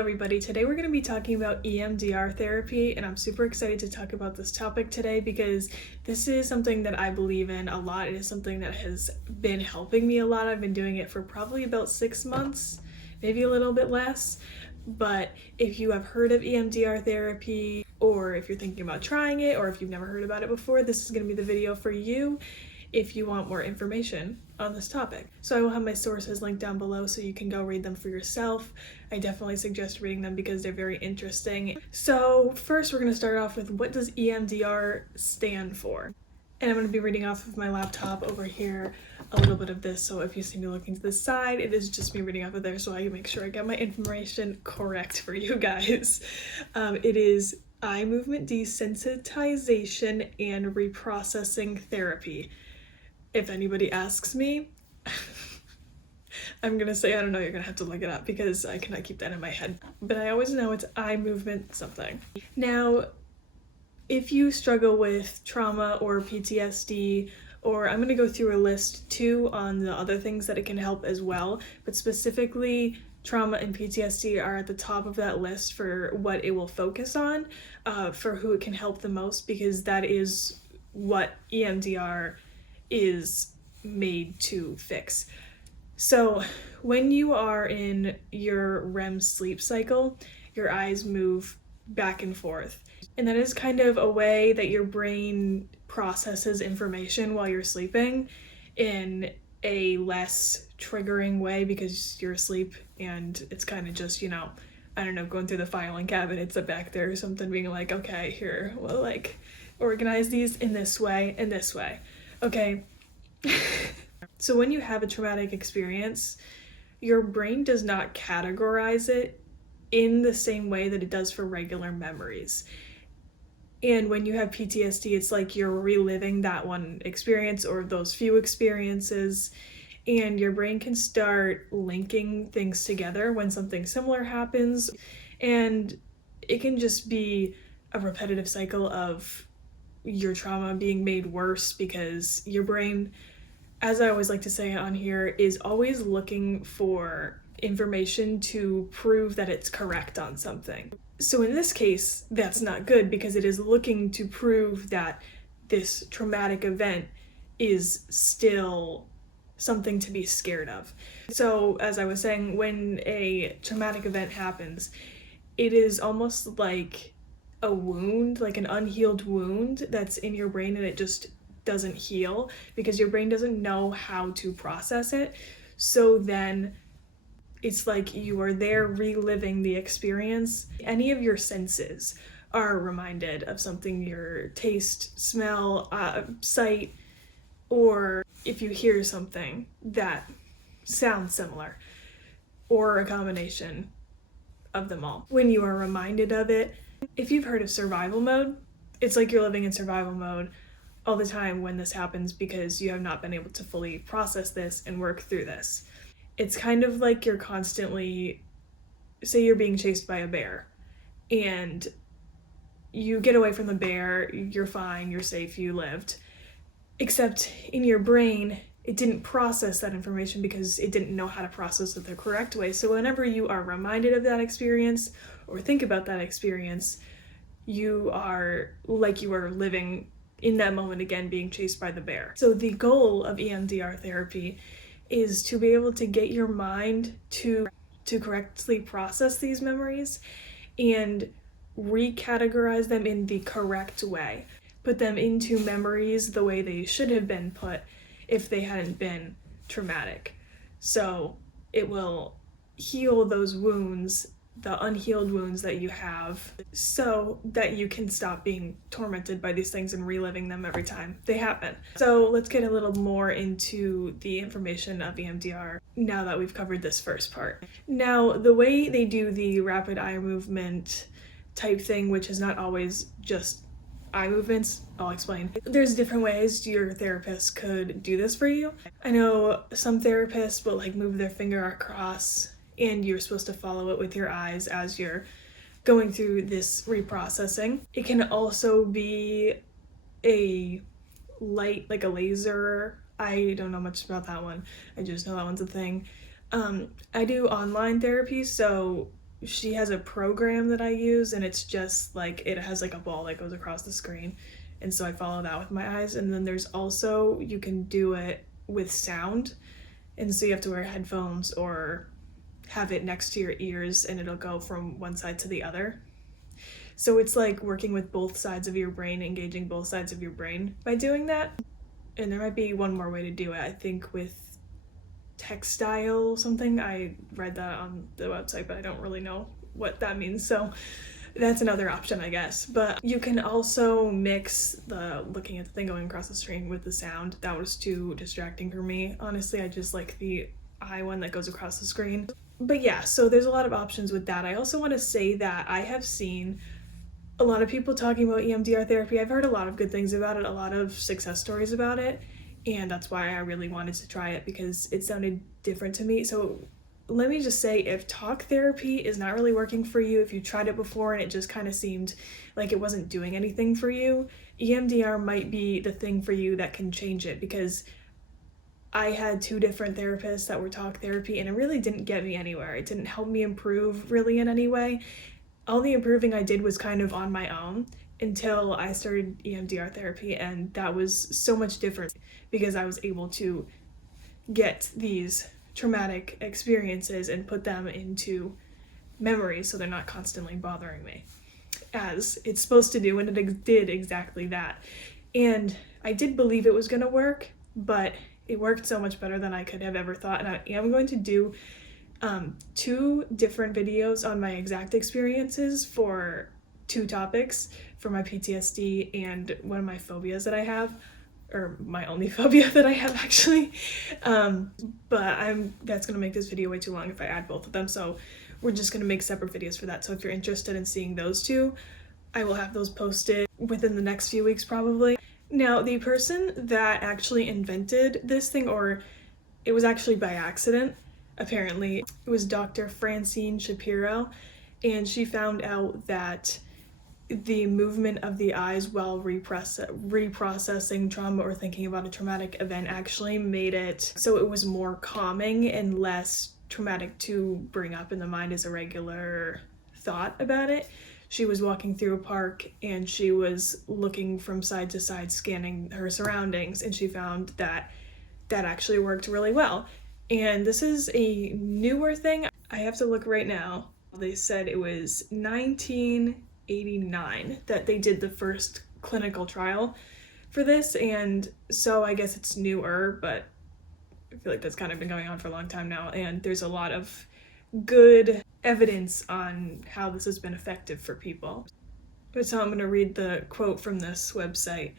everybody. Today we're going to be talking about EMDR therapy, and I'm super excited to talk about this topic today because this is something that I believe in a lot. It is something that has been helping me a lot. I've been doing it for probably about 6 months, maybe a little bit less. But if you have heard of EMDR therapy, or if you're thinking about trying it, or if you've never heard about it before, this is going to be the video for you if you want more information on this topic. So I will have my sources linked down below so you can go read them for yourself. I definitely suggest reading them because they're very interesting. So first we're going to start off with, what does EMDR stand for? And I'm going to be reading off of my laptop over here a little bit of this, so if you see me looking to the side, it is just me reading off of there so I can make sure I get my information correct for you guys. It is eye movement desensitization and reprocessing therapy. If anybody asks me, I'm gonna say, I don't know, you're gonna have to look it up because I cannot keep that in my head. But I always know it's eye movement something. Now, if you struggle with trauma or PTSD, or I'm gonna go through a list too on the other things that it can help as well, but specifically trauma and PTSD are at the top of that list for what it will focus on, for who it can help the most, because that is what EMDR is made to fix. So when you are in your REM sleep cycle, your eyes move back and forth. And that is kind of a way that your brain processes information while you're sleeping in a less triggering way because you're asleep and it's kind of just, I don't know, going through the filing cabinets back there or something, being like, okay, here, well, like, organize these in this way and this way. Okay. So when you have a traumatic experience, your brain does not categorize it in the same way that it does for regular memories. And when you have PTSD, it's like you're reliving that one experience or those few experiences, and your brain can start linking things together when something similar happens. And it can just be a repetitive cycle of your trauma being made worse because your brain, as I always like to say on here, is always looking for information to prove that it's correct on something. So in this case, that's not good because it is looking to prove that this traumatic event is still something to be scared of. So as I was saying, when a traumatic event happens, it is almost like a wound, like an unhealed wound that's in your brain, and it just doesn't heal because your brain doesn't know how to process it. So then it's like you are there reliving the experience. Any of your senses are reminded of something, your taste, smell, sight, or if you hear something that sounds similar, or a combination of them all. When you are reminded of it, if you've heard of survival mode, it's like you're living in survival mode all the time when this happens because you have not been able to fully process this and work through this. It's kind of like you're constantly, say you're being chased by a bear and you get away from the bear, you're fine, you're safe, you lived. Except in your brain, it didn't process that information because it didn't know how to process it the correct way. So whenever you are reminded of that experience or think about that experience, you are like you are living in that moment again, being chased by the bear. So the goal of EMDR therapy is to be able to get your mind to correctly process these memories and recategorize them in the correct way. Put them into memories the way they should have been put if they hadn't been traumatic. So it will heal those wounds, the unhealed wounds that you have, so that you can stop being tormented by these things and reliving them every time they happen. So let's get a little more into the information of EMDR now that we've covered this first part. Now, the way they do the rapid eye movement type thing, which is not always just eye movements, I'll explain. There's different ways your therapist could do this for you. I know some therapists will move their finger across and you're supposed to follow it with your eyes as you're going through this reprocessing. It can also be a light, like a laser. I don't know much about that one. I just know that one's a thing. I do online therapy, so she has a program that I use, and it's just like it has like a ball that goes across the screen, and so I follow that with my eyes. And then there's also, you can do it with sound, and so you have to wear headphones or have it next to your ears, and it'll go from one side to the other. So it's like working with both sides of your brain, engaging both sides of your brain by doing that. And there might be one more way to do it, I think with textile something. I read that on the website, but I don't really know what that means, so that's another option, I guess. But you can also mix the looking at the thing going across the screen with the sound. That was too distracting for me, honestly. I just like the eye one that goes across the screen. But yeah, so there's a lot of options with that. I also want to say that I have seen a lot of people talking about EMDR therapy. I've heard a lot of good things about it, a lot of success stories about it, and that's why I really wanted to try it, because it sounded different to me. So let me just say, if talk therapy is not really working for you, if you tried it before and it just kind of seemed like it wasn't doing anything for you, EMDR might be the thing for you that can change it, because I had 2 different therapists that were talk therapy, and it really didn't get me anywhere. It didn't help me improve really in any way. All the improving I did was kind of on my own until I started EMDR therapy, and that was so much different because I was able to get these traumatic experiences and put them into memory so they're not constantly bothering me, as it's supposed to do, and it did exactly that. And I did believe it was going to work, but it worked so much better than I could have ever thought. And I am going to do 2 different videos on my exact experiences for 2 topics, for my PTSD and one of my phobias that I have, or my only phobia that I have actually. But that's gonna make this video way too long if I add both of them, so we're just gonna make separate videos for that. So if you're interested in seeing those 2, I will have those posted within the next few weeks probably. Now, the person that actually invented this thing, or it was actually by accident, apparently, it was Dr. Francine Shapiro, and she found out that the movement of the eyes while reprocessing trauma or thinking about a traumatic event actually made it so it was more calming and less traumatic to bring up in the mind as a regular thought about it. She was walking through a park and she was looking from side to side, scanning her surroundings, and she found that that actually worked really well. And this is a newer thing. I have to look right now. They said it was 1989 that they did the first clinical trial for this, and so I guess it's newer, but I feel like that's kind of been going on for a long time now, and there's a lot of good evidence on how this has been effective for people. So I'm going to read the quote from this website.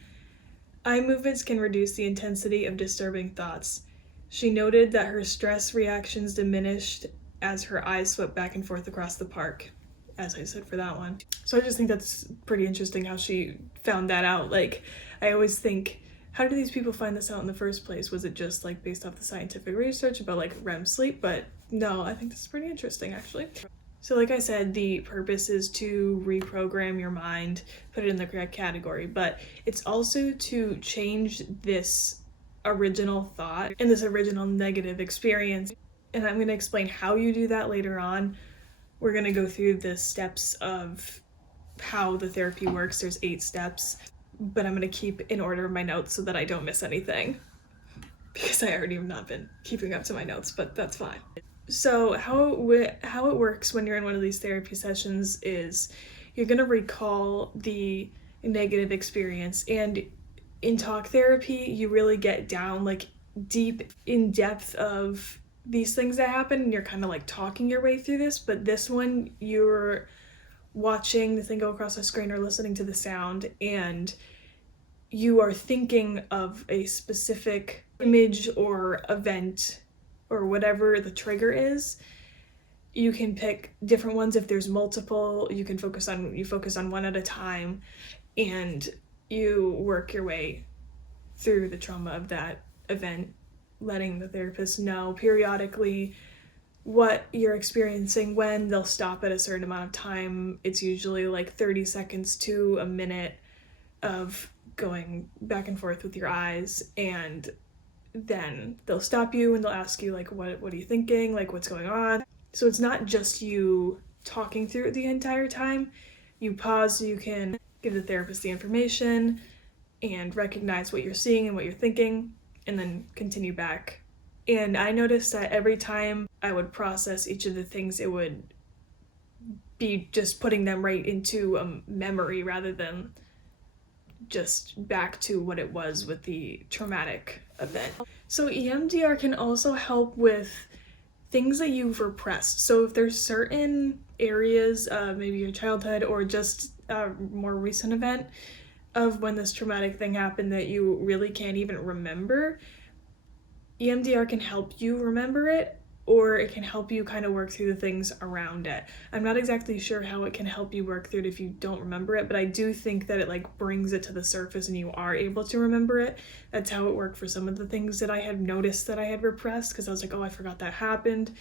Eye movements can reduce the intensity of disturbing thoughts. She noted that her stress reactions diminished as her eyes swept back and forth across the park, as I said for that one. So I just think that's pretty interesting how she found that out. Like, I always think, how do these people find this out in the first place? Was it just like based off the scientific research about like REM sleep? But no, I think this is pretty interesting actually. So like I said, the purpose is to reprogram your mind, put it in the correct category, but it's also to change this original thought and this original negative experience. And I'm going to explain how you do that later on. We're going to go through the steps of how the therapy works. There's 8 steps, but I'm going to keep in order of my notes so that I don't miss anything, because I already have not been keeping up to my notes, but that's fine. So how it works when you're in one of these therapy sessions is you're going to recall the negative experience, and in talk therapy you really get down like deep in depth of these things that happen, and you're kind of like talking your way through this. But this one, you're watching the thing go across the screen or listening to the sound, and you are thinking of a specific image or event or whatever the trigger is. You can pick different ones if there's multiple. You focus on one at a time, and you work your way through the trauma of that event, letting the therapist know periodically what you're experiencing. When they'll stop at a certain amount of time, it's usually like 30 seconds to a minute of going back and forth with your eyes, and then they'll stop you and they'll ask you like, what are you thinking, like what's going on. So it's not just you talking through it the entire time. You pause so you can give the therapist the information and recognize what you're seeing and what you're thinking, and then continue back. And I noticed that every time I would process each of the things, it would be just putting them right into a memory rather than just back to what it was with the traumatic event. So EMDR can also help with things that you've repressed. So if there's certain areas, maybe your childhood or just a more recent event of when this traumatic thing happened that you really can't even remember, EMDR can help you remember it, or it can help you kind of work through the things around it. I'm not exactly sure how it can help you work through it if you don't remember it, but I do think that it like brings it to the surface and you are able to remember it. That's how it worked for some of the things that I had noticed that I had repressed, because I was like, oh, I forgot that happened.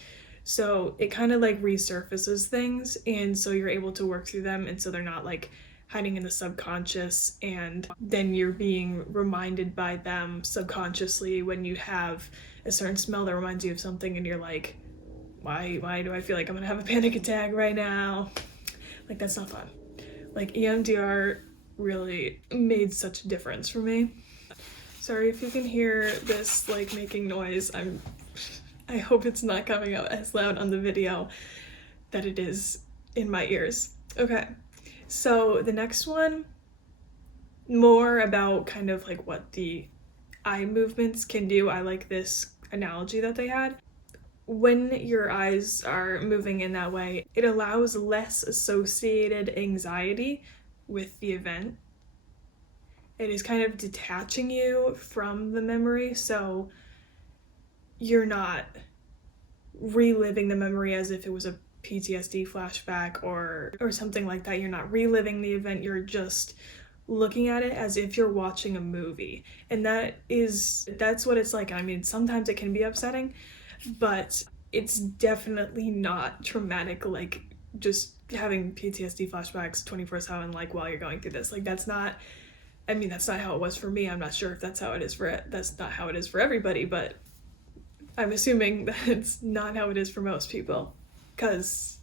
So it kind of like resurfaces things, and so you're able to work through them, and so they're not like hiding in the subconscious, and then you're being reminded by them subconsciously when you have a certain smell that reminds you of something and you're like, why do I feel like I'm gonna have a panic attack right now? Like, that's not fun. Like, EMDR really made such a difference for me. Sorry if you can hear this like making noise. I hope it's not coming out as loud on the video that it is in my ears. Okay. So the next one, more about kind of like what the eye movements can do. I like this analogy that they had. When your eyes are moving in that way, it allows less associated anxiety with the event. It is kind of detaching you from the memory, so you're not reliving the memory as if it was a PTSD flashback or something like that. You're not reliving the event, you're just looking at it as if you're watching a movie. And that's what it's like. I mean, sometimes it can be upsetting, but it's definitely not traumatic, like just having PTSD flashbacks 24/7 like while you're going through this. Like, that's not how it was for me. I'm not sure if that's how it is that's not how it is for everybody, but I'm assuming that it's not how it is for most people, because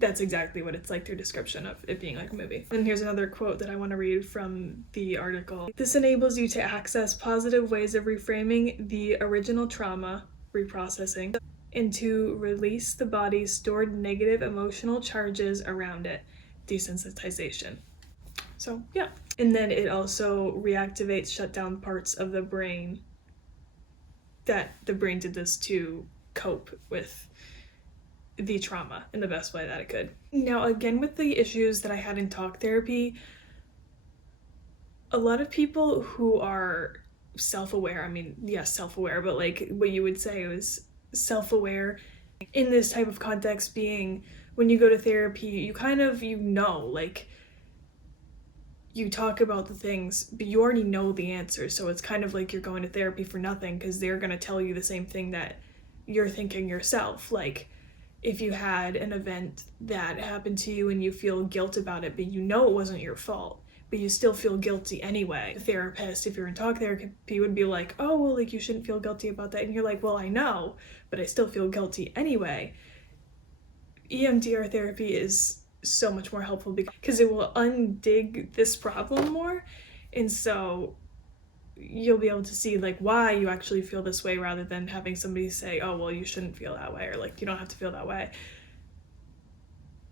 that's exactly what it's like through description of it being like a movie. And here's another quote that I want to read from the article. This enables you to access positive ways of reframing the original trauma, reprocessing, and to release the body's stored negative emotional charges around it, desensitization. So yeah. And then it also reactivates, shut down parts of the brain that the brain did this to cope with the trauma in the best way that it could. Now, again, with the issues that I had in talk therapy, a lot of people who are self-aware, yes, self-aware, but like what you would say was self-aware in this type of context being when you go to therapy, you kind of, like you talk about the things, but you already know the answers. So it's kind of like you're going to therapy for nothing, because they're going to tell you the same thing that you're thinking yourself. Like, if you had an event that happened to you and you feel guilt about it, but you know it wasn't your fault, but you still feel guilty anyway. The therapist, if you're in talk therapy, would be like, oh, well, like, you shouldn't feel guilty about that. And you're like, well, I know, but I still feel guilty anyway. EMDR therapy is so much more helpful because it will undig this problem more, and so you'll be able to see like why you actually feel this way, rather than having somebody say, oh, well, you shouldn't feel that way, or like you don't have to feel that way.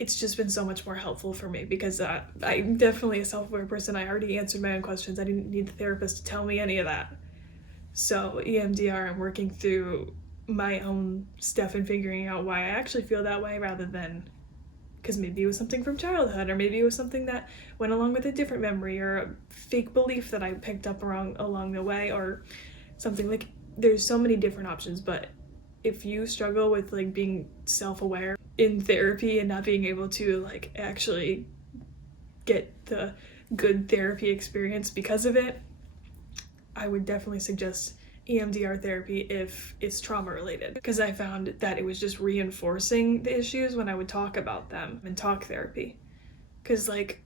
It's just been so much more helpful for me because I'm definitely a self-aware person. I already answered my own questions. I didn't need the therapist to tell me any of that. So EMDR, I'm working through my own stuff and figuring out why I actually feel that way, rather than because maybe it was something from childhood, or maybe it was something that went along with a different memory, or a fake belief that I picked up along the way, or something. Like, there's so many different options. But if you struggle with like being self-aware in therapy and not being able to like actually get the good therapy experience because of it, I would definitely suggest EMDR therapy if it's trauma related, because I found that it was just reinforcing the issues when I would talk about them in talk therapy, because like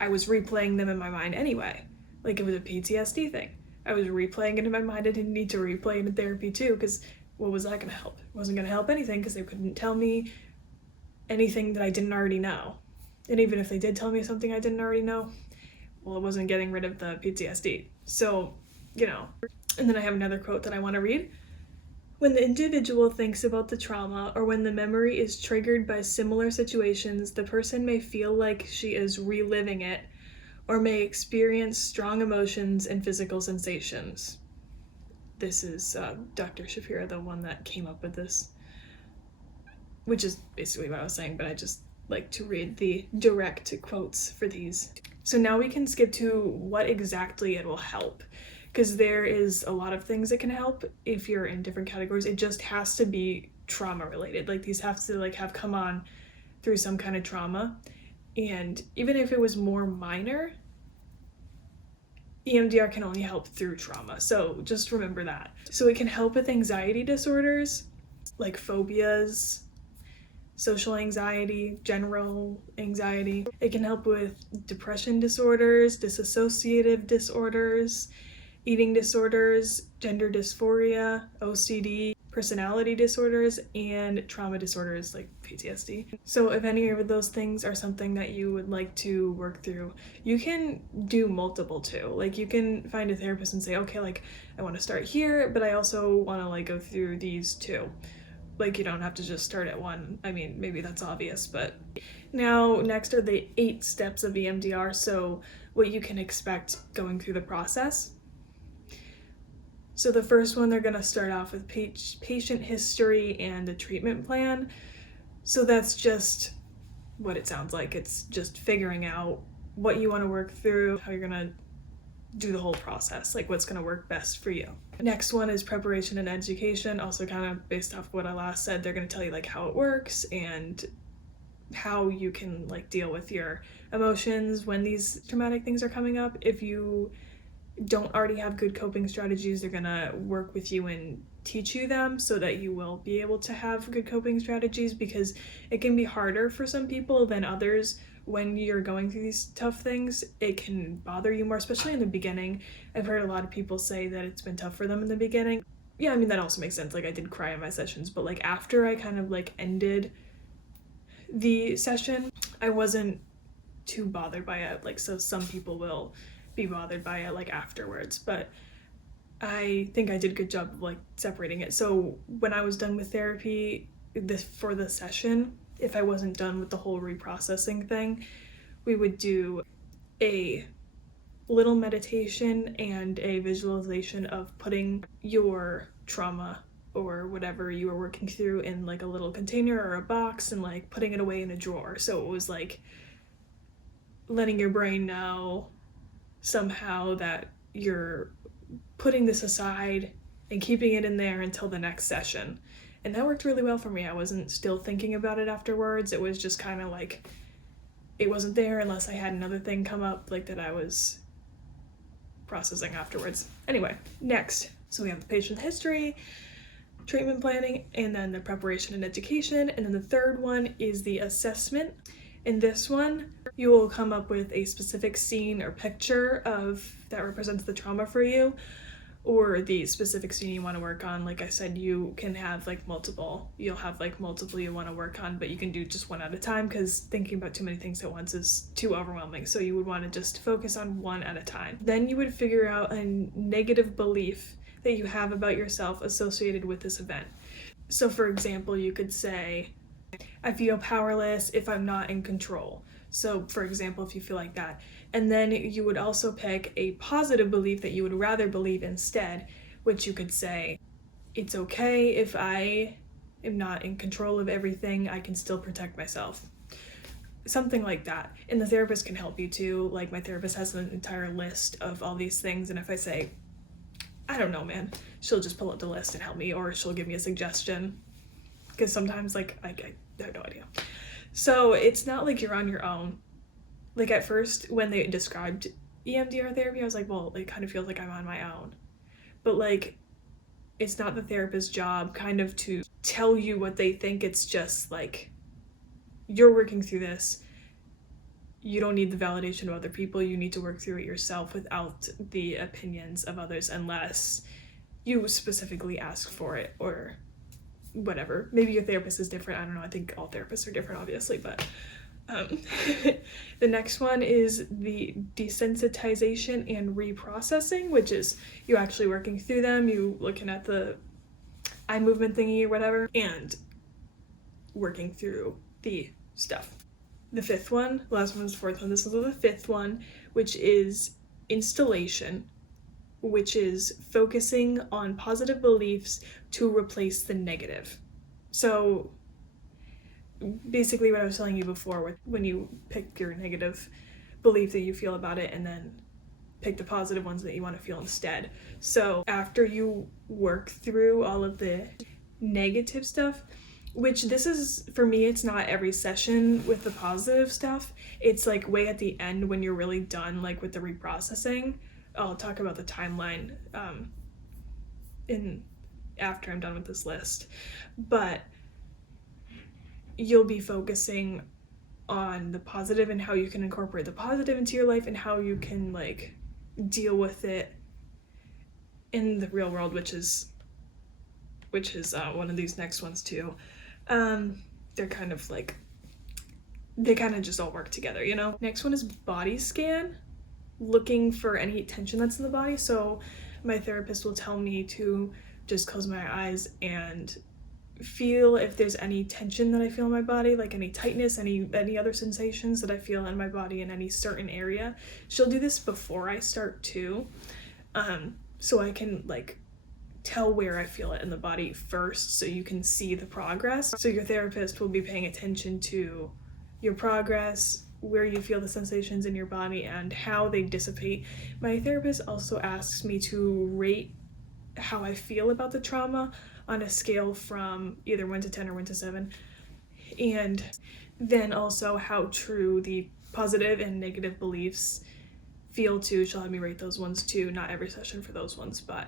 I was replaying them in my mind anyway. Like, it was a PTSD thing. I was replaying it in my mind. I didn't need to replay it in therapy too, because what was that going to help? It wasn't going to help anything, because they couldn't tell me anything that I didn't already know. And even if they did tell me something I didn't already know, well, it wasn't getting rid of the PTSD. So, And then I have another quote that I want to read. When the individual thinks about the trauma or when the memory is triggered by similar situations, the person may feel like she is reliving it or may experience strong emotions and physical sensations. This is Dr. Shapiro, the one that came up with this, which is basically what I was saying, but I just like to read the direct quotes for these. So now we can skip to what exactly it will help, because there is a lot of things that can help if you're in different categories. It just has to be trauma related. Like these have to have come on through some kind of trauma. And even if it was more minor, EMDR can only help through trauma. So just remember that. So it can help with anxiety disorders like phobias, social anxiety, general anxiety. It can help with depression disorders, dissociative disorders, eating disorders, gender dysphoria, OCD, personality disorders, and trauma disorders like PTSD. So if any of those things are something that you would like to work through, you can do multiple too. Like you can find a therapist and say, okay, like I want to start here, but I also want to like go through these too. Like you don't have to just start at one. I mean, maybe that's obvious, but now next are the 8 steps of EMDR. So what you can expect going through the process. So the first one, they're going to start off with patient history and a treatment plan. So that's just what it sounds like. It's just figuring out what you want to work through, how you're going to do the whole process, like what's going to work best for you. Next one is preparation and education. Also kind of based off what I last said, they're going to tell you like how it works and how you can like deal with your emotions when these traumatic things are coming up. If you don't already have good coping strategies, they're gonna work with you and teach you them so that you will be able to have good coping strategies, because it can be harder for some people than others when you're going through these tough things. It can bother you more, especially in the beginning. I've heard a lot of people say that it's been tough for them in the beginning. Yeah, I mean, that also makes sense. Like I did cry in my sessions, but like after I kind of like ended the session, I wasn't too bothered by it. Like, so some people will be bothered by it like afterwards, but I think I did a good job of like separating it. So when I was done with therapy for the session, if I wasn't done with the whole reprocessing thing, we would do a little meditation and a visualization of putting your trauma or whatever you were working through in like a little container or a box and like putting it away in a drawer. So it was like letting your brain know somehow that you're putting this aside and keeping it in there until the next session. And that worked really well for me. I wasn't still thinking about it afterwards. It was just kind of like, it wasn't there unless I had another thing come up like that I was processing afterwards. Anyway, next. So we have the patient history, treatment planning, and then the preparation and education. And then the third one is the assessment. In this one, you will come up with a specific scene or picture that represents the trauma for you, or the specific scene you want to work on. Like I said, you can have like multiple. You'll have like multiple you want to work on, but you can do just one at a time because thinking about too many things at once is too overwhelming. So you would want to just focus on one at a time. Then you would figure out a negative belief that you have about yourself associated with this event. So for example, you could say, I feel powerless if I'm not in control. So for example, if you feel like that. And then you would also pick a positive belief that you would rather believe instead, which you could say, it's okay if I am not in control of everything, I can still protect myself. Something like that. And the therapist can help you too. Like my therapist has an entire list of all these things, and if I say, I don't know, man, she'll just pull up the list and help me, or she'll give me a suggestion. Because sometimes like I have no idea. So it's not like you're on your own. Like at first when they described EMDR therapy, I was like, well, it kind of feels like I'm on my own. But like, it's not the therapist's job kind of to tell you what they think. It's just like, you're working through this. You don't need the validation of other people. You need to work through it yourself without the opinions of others, unless you specifically ask for it or whatever. Maybe your therapist is different. I don't know. I think all therapists are different, obviously, but the next one is the desensitization and reprocessing, which is you actually working through them, you looking at the eye movement thingy or whatever, and working through the stuff. The fifth one, the last one is the fourth one, this is the fifth one, which is installation, which is focusing on positive beliefs to replace the negative. So basically what I was telling you before, when you pick your negative belief that you feel about it and then pick the positive ones that you want to feel instead. So after you work through all of the negative stuff, which this is, for me, it's not every session with the positive stuff. It's like way at the end when you're really done, like with the reprocessing. I'll talk about the timeline after I'm done with this list. But you'll be focusing on the positive and how you can incorporate the positive into your life and how you can like deal with it in the real world, which is one of these next ones too. They're kind of like, they kind of just all work together, you know? Next one is body scan, looking for any tension that's in the body. So my therapist will tell me to just close my eyes and feel if there's any tension that I feel in my body, like any tightness, any other sensations that I feel in my body in any certain area. She'll do this before I start too, so I can like tell where I feel it in the body first, so you can see the progress. So your therapist will be paying attention to your progress, where you feel the sensations in your body, and how they dissipate. My therapist also asks me to rate how I feel about the trauma on a scale from either 1 to 10 or 1 to 7, and then also how true the positive and negative beliefs feel too. She'll have me rate those ones too, not every session for those ones, but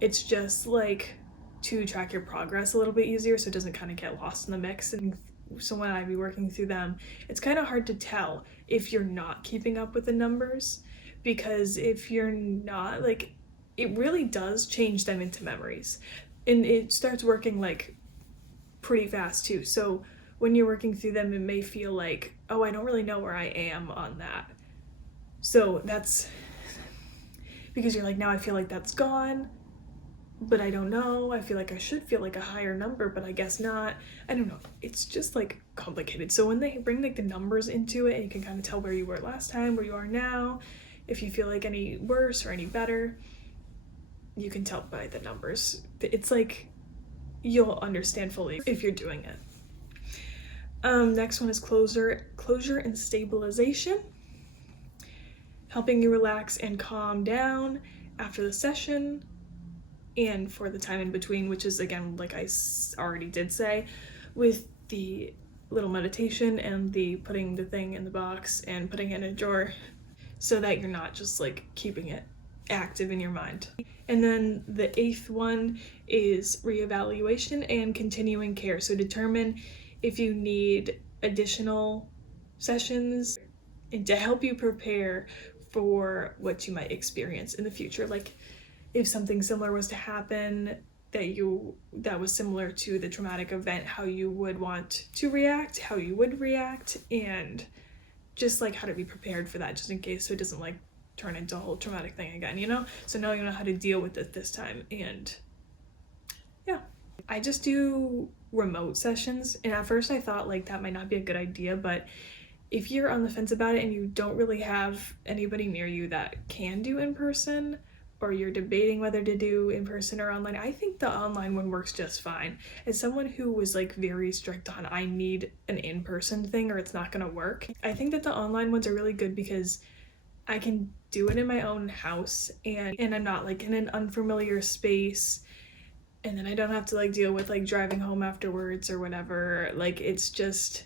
it's just like to track your progress a little bit easier so it doesn't kind of get lost in the mix. And so when I be working through them, it's kind of hard to tell if you're not keeping up with the numbers, because if you're not, like, it really does change them into memories, and it starts working like pretty fast too. So when you're working through them, it may feel like, oh, I don't really know where I am on that. So that's because you're like, now I feel like that's gone, but I don't know. I feel like I should feel like a higher number, but I guess not. I don't know. It's just like complicated. So when they bring like the numbers into it, and you can kind of tell where you were last time, where you are now, if you feel like any worse or any better, you can tell by the numbers. It's like you'll understand fully if you're doing it. Next one is closure and stabilization, helping you relax and calm down after the session and for the time in between, which is, again, like I already did say, with the little meditation and the putting the thing in the box and putting it in a drawer, so that you're not just like keeping it active in your mind. And then the 8th one is reevaluation and continuing care. So determine if you need additional sessions and to help you prepare for what you might experience in the future. Like if something similar was to happen that was similar to the traumatic event, how you would want to react, how you would react, and just like how to be prepared for that, just in case, so it doesn't like turn into a whole traumatic thing again, you know? So now you know how to deal with it this time. And yeah, I just do remote sessions, and at first I thought like that might not be a good idea, but if you're on the fence about it and you don't really have anybody near you that can do in person, or you're debating whether to do in person or online, I think the online one works just fine. As someone who was like very strict on, I need an in-person thing or it's not gonna work, I think that the online ones are really good because I can do it in my own house, and I'm not like in an unfamiliar space, and then I don't have to like deal with like driving home afterwards or whatever. Like it's just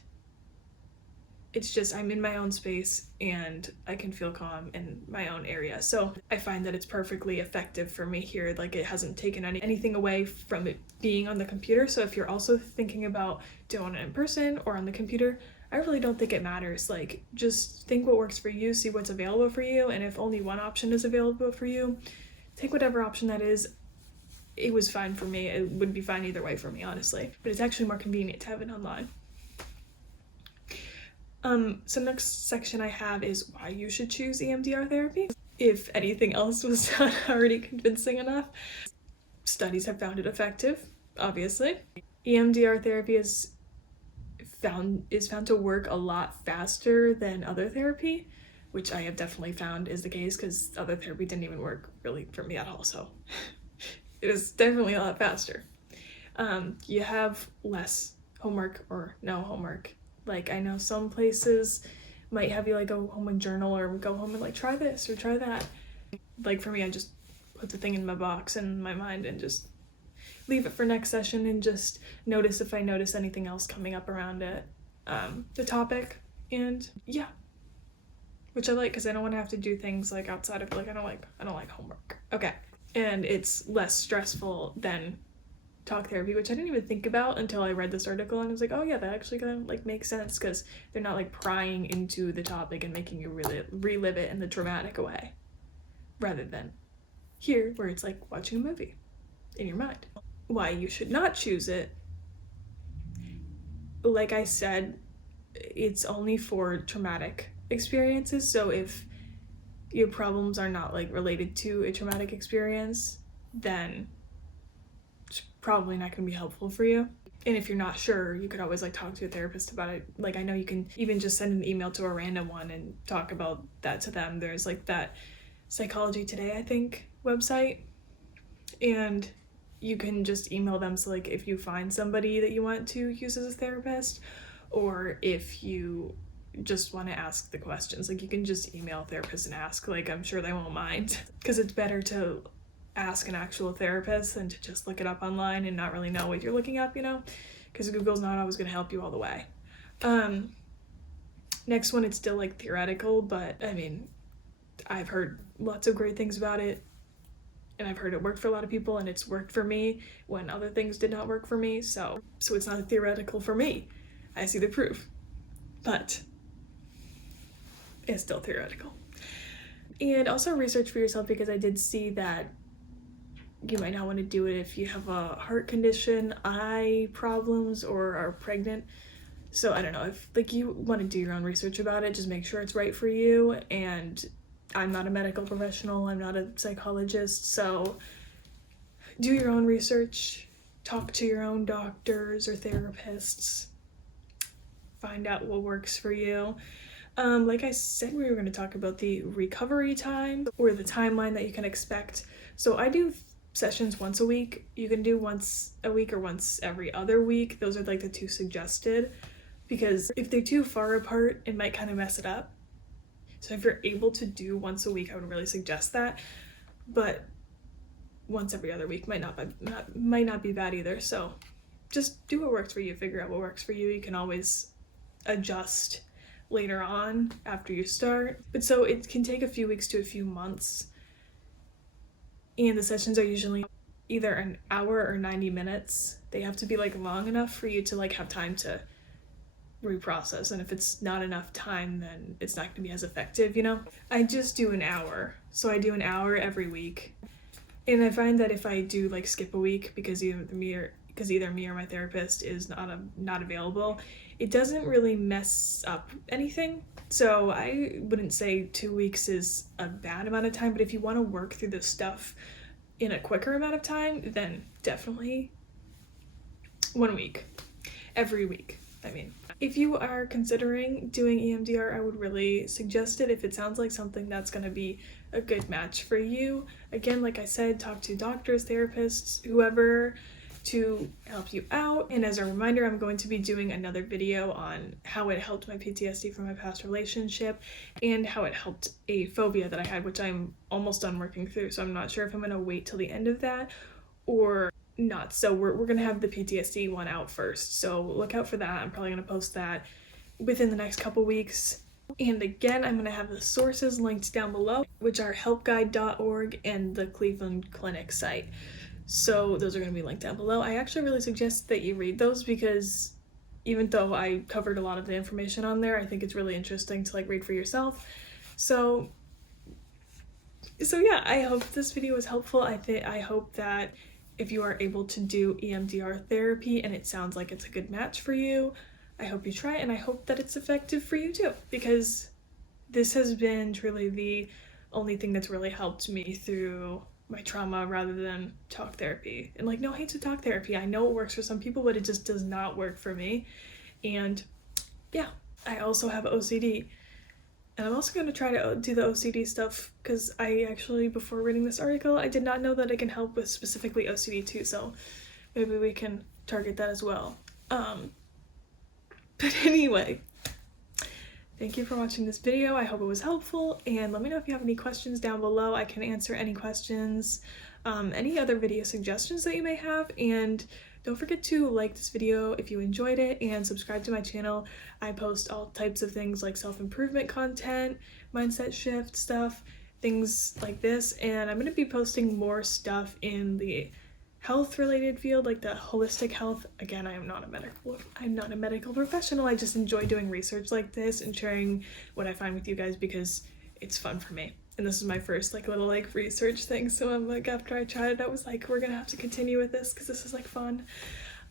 I'm in my own space and I can feel calm in my own area. So I find that it's perfectly effective for me here. Like it hasn't taken anything away from it being on the computer. So if you're also thinking about doing it in person or on the computer, I really don't think it matters. Like just think what works for you, see what's available for you, and if only one option is available for you, take whatever option that is. it was fine for me. It would be fine either way for me, honestly. But it's actually more convenient to have it online. So next section I have is why you should choose EMDR therapy. If anything else was not already convincing enough, studies have found it effective, obviously. EMDR therapy is found to work a lot faster than other therapy, which I have definitely found is the case because other therapy didn't even work really for me at all, so it is definitely a lot faster. You have less homework or no homework. Like, I know some places might have you like go home and journal or go home and like try this or try that. Like for me, I just put the thing in my box in my mind and just leave it for next session and just notice if I notice anything else coming up around it, the topic, and yeah, which I like because I don't want to have to do things like outside of like I don't like homework. Okay, and it's less stressful than talk therapy, which I didn't even think about until I read this article, and I was like, oh yeah, that actually kind of like makes sense because they're not like prying into the topic and making you really relive it in the dramatic way, rather than here where it's like watching a movie in your mind. Why you should not choose it, like I said, it's only for traumatic experiences. So if your problems are not like related to a traumatic experience, then it's probably not going to be helpful for you. And if you're not sure, you could always like talk to a therapist about it. Like I know you can even just send an email to a random one and talk about that to them. There's like that Psychology Today, I think, website, and you can just email them. So like if you find somebody that you want to use as a therapist, or if you just want to ask the questions, like you can just email a therapist and ask. Like I'm sure they won't mind, because it's better to ask an actual therapist than to just look it up online and not really know what you're looking up, you know, because Google's not always going to help you all the way. Next one, it's still like theoretical, but I mean, I've heard lots of great things about it, and I've heard it worked for a lot of people, and it's worked for me when other things did not work for me, so it's not theoretical for me. I see the proof, but it's still theoretical. And also research for yourself, because I did see that you might not want to do it if you have a heart condition, eye problems, or are pregnant. So I don't know, if like you want to do your own research about it, just make sure it's right for you. And I'm not a medical professional, I'm not a psychologist, so do your own research, talk to your own doctors or therapists, find out what works for you. Like I said, we were going to talk about the recovery time, or the timeline that you can expect. So I do sessions once a week. You can do once a week or once every other week. Those are like the two suggested, because if they're too far apart, it might kind of mess it up. So if you're able to do once a week, I would really suggest that. But once every other week might not be bad either. So just do what works for you. Figure out what works for you. You can always adjust later on after you start. But so it can take a few weeks to a few months. And the sessions are usually either an hour or 90 minutes. They have to be like long enough for you to like have time to reprocess, and if it's not enough time, then it's not going to be as effective, you know. I just do an hour, so I do an hour every week, and I find that if I do like skip a week because either me or my therapist is not available, it doesn't really mess up anything. So I wouldn't say 2 weeks is a bad amount of time, but if you want to work through this stuff in a quicker amount of time, then definitely 1 week, every week. I mean, if you are considering doing EMDR, I would really suggest it if it sounds like something that's going to be a good match for you. Again, like I said, talk to doctors, therapists, whoever, to help you out. And as a reminder, I'm going to be doing another video on how it helped my PTSD from my past relationship, and how it helped a phobia that I had, which I'm almost done working through. So I'm not sure if I'm going to wait till the end of that or not. So we're gonna have the PTSD one out first, so look out for that. I'm probably gonna post that within the next couple weeks. And again, I'm gonna have the sources linked down below, which are helpguide.org and the Cleveland Clinic site. So those are gonna be linked down below. I actually really suggest that you read those, because even though I covered a lot of the information on there, I think it's really interesting to like read for yourself. So yeah, I hope this video was helpful. I hope that if you are able to do EMDR therapy and it sounds like it's a good match for you, I hope you try it, and I hope that it's effective for you too, because this has been truly the only thing that's really helped me through my trauma rather than talk therapy. And like, no hate to talk therapy. I know it works for some people, but it just does not work for me. And yeah, I also have OCD. And I'm also going to try to do the OCD stuff because I actually, before reading this article, I did not know that it can help with specifically OCD too. So maybe we can target that as well. But anyway, thank you for watching this video. I hope it was helpful, and let me know if you have any questions down below. I can answer any questions, any other video suggestions that you may have, and don't forget to like this video if you enjoyed it and subscribe to my channel. I post all types of things like self-improvement content, mindset shift stuff, things like this, and I'm going to be posting more stuff in the health related field, like the holistic health. Again, I'm not a medical professional. I just enjoy doing research like this and sharing what I find with you guys because it's fun for me. And this is my first like little like research thing. So I'm like, after I tried it, I was like, we're gonna have to continue with this because this is like fun.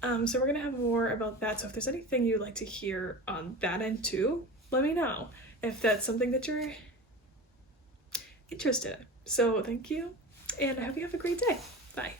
So we're gonna have more about that. So if there's anything you'd like to hear on that end too, let me know if that's something that you're interested in. So thank you, and I hope you have a great day. Bye.